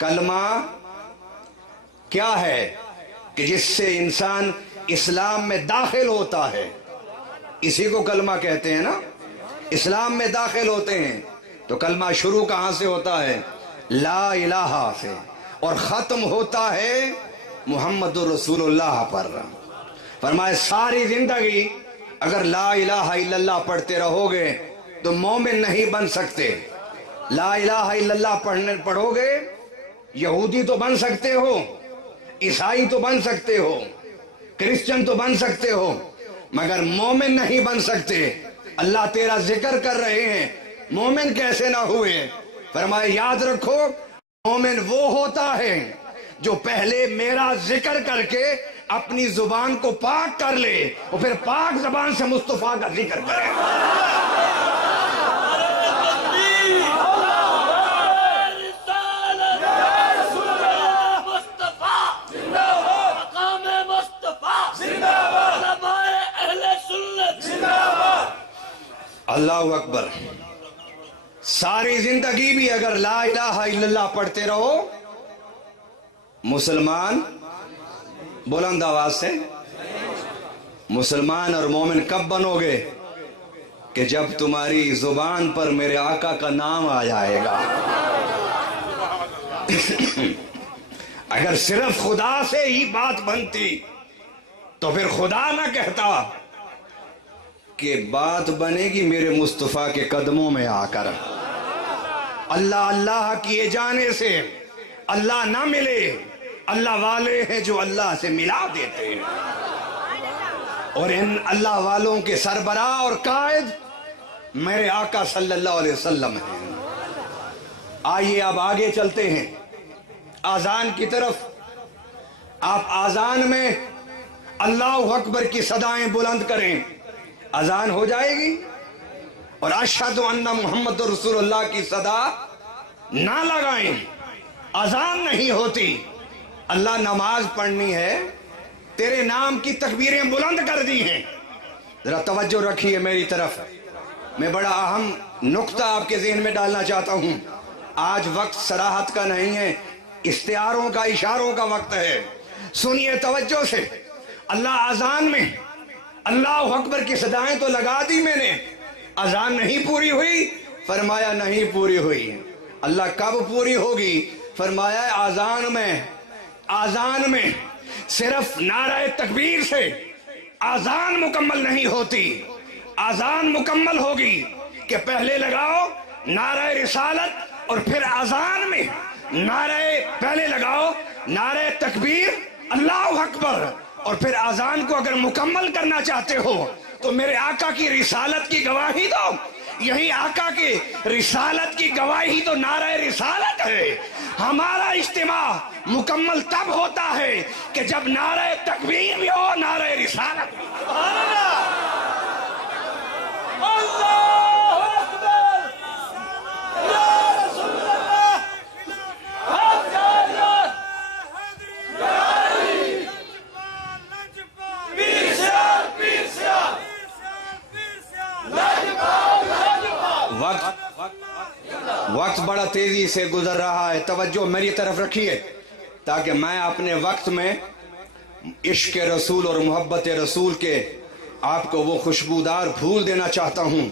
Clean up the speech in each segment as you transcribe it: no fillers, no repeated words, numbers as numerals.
کلمہ کیا ہے کہ جس سے انسان اسلام میں داخل ہوتا ہے، اسی کو کلمہ کہتے ہیں نا۔ اسلام میں داخل ہوتے ہیں تو کلمہ شروع کہاں سے ہوتا ہے؟ لا الہ سے، اور ختم ہوتا ہے محمد رسول اللہ پر۔ فرمائے ساری زندگی اگر لا الہ الا اللہ پڑھتے رہو گے تو مومن نہیں بن سکتے۔ لا الہ الا اللہ پڑھو گے، یہودی تو بن سکتے ہو، عیسائی تو بن سکتے ہو، کرسچن تو بن سکتے ہو، مگر مومن نہیں بن سکتے۔ اللہ تیرا ذکر کر رہے ہیں، مومن کیسے نہ ہوئے؟ فرمائے یاد رکھو، مومن وہ ہوتا ہے جو پہلے میرا ذکر کر کے اپنی زبان کو پاک کر لے اور پھر پاک زبان سے مصطفیٰ کا ذکر کرے۔ اللہ اکبر۔ ساری زندگی بھی اگر لا الہ الا اللہ پڑھتے رہو، مسلمان بلند آواز سے، مسلمان اور مومن کب بنو گے؟ کہ جب تمہاری زبان پر میرے آقا کا نام آ جائے گا۔ اگر صرف خدا سے ہی بات بنتی تو پھر خدا نہ کہتا کہ بات بنے گی میرے مصطفیٰ کے قدموں میں آ کر۔ اللہ اللہ کیے جانے سے اللہ نہ ملے، اللہ والے ہیں جو اللہ سے ملا دیتے ہیں، اور ان اللہ والوں کے سربراہ اور قائد میرے آقا صلی اللہ علیہ وسلم ہیں۔ آئیے اب آگے چلتے ہیں آذان کی طرف۔ آپ آذان میں اللہ اکبر کی صدائیں بلند کریں، اذان ہو جائے گی، اور اشہد ان محمد رسول اللہ کی صدا نہ لگائیں، اذان نہیں ہوتی۔ اللہ نماز پڑھنی ہے، تیرے نام کی تکبیریں بلند کر دی ہیں۔ ذرا توجہ رکھیے میری طرف، میں بڑا اہم نقطہ آپ کے ذہن میں ڈالنا چاہتا ہوں۔ آج وقت صراحت کا نہیں ہے، استعاروں کا، اشاروں کا وقت ہے۔ سنیے توجہ سے۔ اللہ اذان میں اللہ اکبر کی صدائیں تو لگا دی میں نے، اذان نہیں پوری ہوئی؟ فرمایا نہیں پوری ہوئی۔ اللہ کب پوری ہوگی؟ فرمایا آذان میں صرف نعرہ تکبیر سے آذان مکمل نہیں ہوتی۔ آذان مکمل ہوگی کہ پہلے لگاؤ نعرہ رسالت، اور پھر آذان میں پہلے لگاؤ نعرہ تکبیر اللہ اکبر، اور پھر آذان کو اگر مکمل کرنا چاہتے ہو تو میرے آقا کی رسالت کی گواہی دو۔ یہی آقا کی رسالت کی گواہی تو نعرہ رسالت ہے۔ ہمارا اجتماع مکمل تب ہوتا ہے کہ جب نعرہ تکبیر بھی ہو، نعرہ رسالت بھی ہو۔ وقت بڑا تیزی سے گزر رہا ہے، توجہ میری طرف رکھیے، تاکہ میں اپنے وقت میں عشق رسول اور محبت رسول کے آپ کو وہ خوشبودار پھول دینا چاہتا ہوں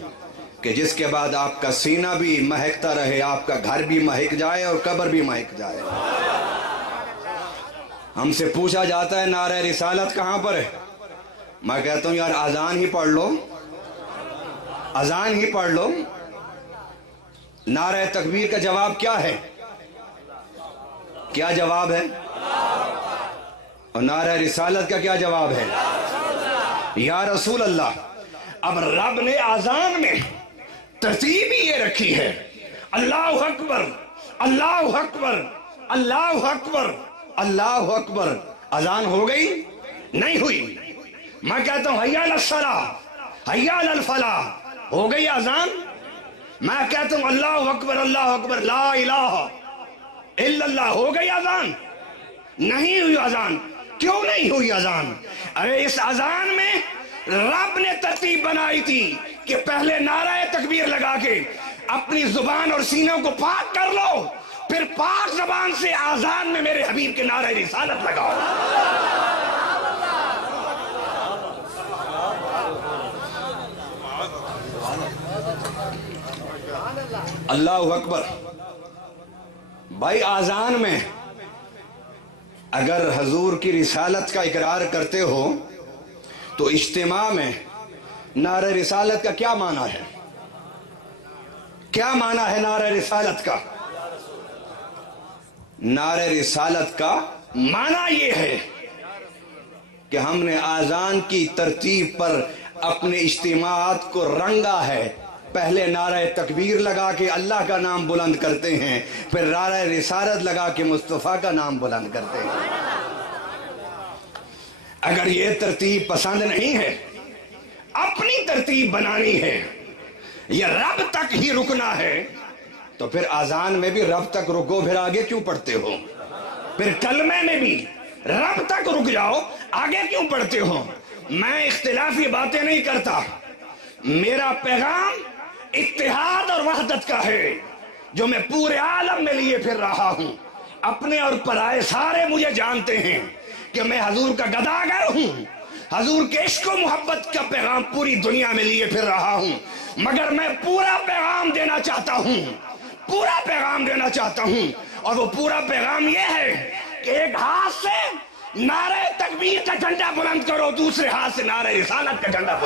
کہ جس کے بعد آپ کا سینہ بھی مہکتا رہے، آپ کا گھر بھی مہک جائے اور قبر بھی مہک جائے۔ ہم سے پوچھا جاتا ہے نعرہ رسالت کہاں پر ہے؟ میں کہتا ہوں یار اذان ہی پڑھ لو، اذان ہی پڑھ لو۔ نعرہ تکبیر کا جواب کیا ہے؟ کیا جواب ہے؟ اور نعرہ رسالت کا کیا جواب ہے؟ یا رسول اللہ۔ اب رب نے آذان میں ترتیب ہی یہ رکھی ہے، اللہ اکبر، اللہ اکبر، اللہ اکبر، اللہ اکبر۔ اذان ہو گئی؟ نہیں ہوئی۔ میں کہتا ہوں حی علی الصلاۃ، حی علی الفلاح، ہو گئی اذان؟ میں کہتا ہوں اللہ اکبر، اللہ اکبر، لا الہ الا اللہ، ہو گئی اذان؟ نہیں ہوئی اذان۔ کیوں نہیں ہوئی اذان؟ ارے اس اذان میں رب نے ترتیب بنائی تھی کہ پہلے نعرہ تکبیر لگا کے اپنی زبان اور سینوں کو پاک کر لو، پھر پاک زبان سے آذان میں میرے حبیب کے نعرہ رسالت لگاؤ. اللہ اکبر. بھائی آذان میں اگر حضور کی رسالت کا اقرار کرتے ہو تو اجتماع میں نعرہ رسالت کا کیا معنی ہے؟ کیا معنی ہے نعرہ رسالت کا؟ نعرہ رسالت کا معنی یہ ہے کہ ہم نے آذان کی ترتیب پر اپنے اجتماعات کو رنگا ہے. پہلے نعرہ تکبیر لگا کے اللہ کا نام بلند کرتے ہیں، پھر نعرہ رسالت لگا کے مصطفیٰ کا نام بلند کرتے ہیں. اگر یہ ترتیب پسند نہیں ہے، اپنی ترتیب بنانی ہے، یہ رب تک ہی رکنا ہے، تو پھر آذان میں بھی رب تک رکو، پھر آگے کیوں پڑھتے ہو؟ پھر کلمے میں بھی رب تک رک جاؤ، آگے کیوں پڑھتے ہو؟ میں اختلافی باتیں نہیں کرتا. میرا پیغام اتحاد اور وحدت کا ہے جو میں پورے عالم میں لیے پھر رہا ہوں. اپنے اور پرائے سارے مجھے جانتے ہیں کہ میں حضور کا گداگر ہوں. حضور کے عشق و محبت کا پیغام پوری دنیا میں لیے پھر رہا ہوں، مگر میں پورا پیغام دینا چاہتا ہوں، پورا پیغام دینا چاہتا ہوں. اور وہ پورا پیغام یہ ہے کہ ایک ہاتھ سے نعرہ تکبیر کا جھنڈا بلند کرو، دوسرے ہاتھ سے نعرہ رسالت کا جھنڈا بلند